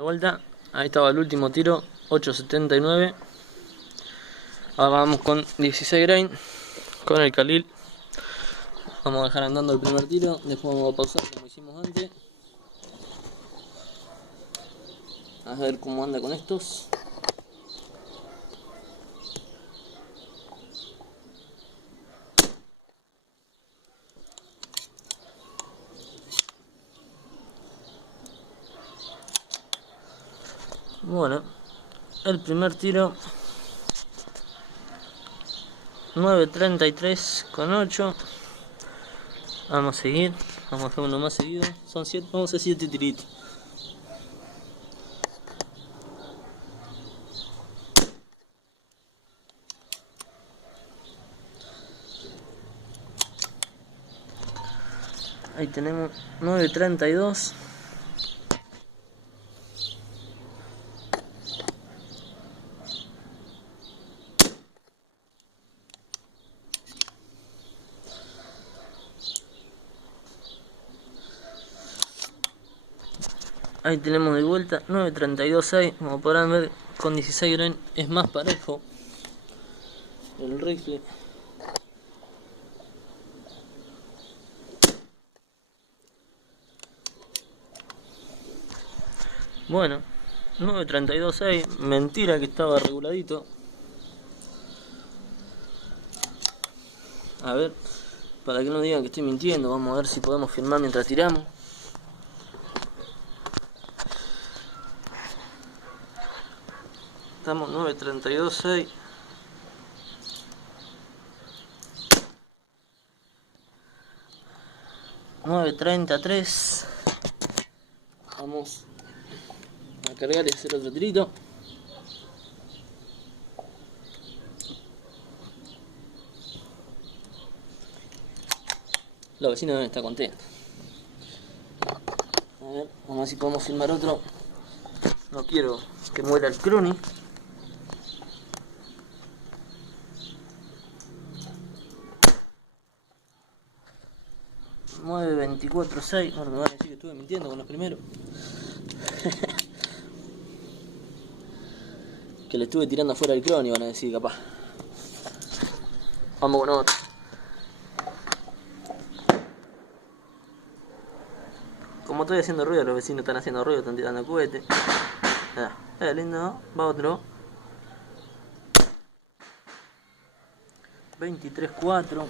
De vuelta, ahí estaba el último tiro, 8.79. Ahora vamos con 16 grain, con el Khalil. Vamos a dejar andando el primer tiro, después vamos a pausar como hicimos antes. A ver cómo anda con estos. Bueno, el primer tiro 9.33 con 8. Vamos a seguir, vamos a hacer uno más seguido. Son 7, vamos a hacer 7 tiritos. Ahí tenemos 9.32. Ahí tenemos de vuelta 9.32.6. Como podrán ver, con 16 grain es más parejo el rifle. Bueno, 9.32.6. Mentira que estaba reguladito. A ver, para que no digan que estoy mintiendo, vamos a ver si podemos filmar mientras tiramos. Estamos 9.32.6. $9.33. Vamos a cargar y hacer otro tirito. La vecina debe estar contenta. A ver, vamos a ver si podemos filmar otro. No quiero que muera el Crony. $9.24.6. Bueno, me van a decir que estuve mintiendo con los primeros. Que le estuve tirando afuera el Crony, van a decir capaz. Vamos con otro. Como estoy haciendo ruido, los vecinos están haciendo ruido, están tirando cohetes. Lindo, va otro. 23.4.